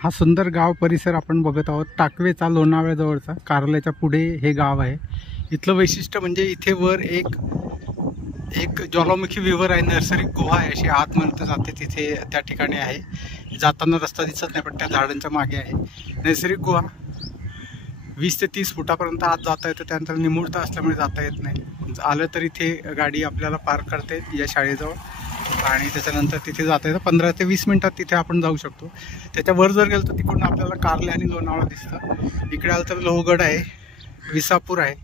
हा सुंदर गाव परिसर आपण बघत आहोत। टाकवेचा लोणावळ्याजवळचा कारल्याच्या पुढे हे गाव आहे। इथलं वैशिष्ट्य म्हणजे इथे वर एक ज्वालामुखी विवर आहे, नैसर्गिक गुहा आहे, अशी आतमध्ये जाते तिथे त्या ठिकाणी आहे। जाताना रस्ता दिसत नाही पण त्या झाडांच्या मागे आहे नैसर्गिक गुहा। 20 ते 30 फुटापर्यंत आत जाता येतं, त्यानंतर निमुळता असल्यामुळे जाता येत नाही। आलं तर इथे गाडी आपल्याला पार्क करता येते या शाळेजवळ आणि त्याच्यानंतर तिथे जाता येतं। 15 ते 20 मिनिटात तिथे आपण जाऊ शकतो। त्याच्यावर जर गेलो तर तिकडून आपल्याला कारले आणि लोणावळा दिसतं। इकडे आलं तर लोहगड आहे, विसापूर आहे।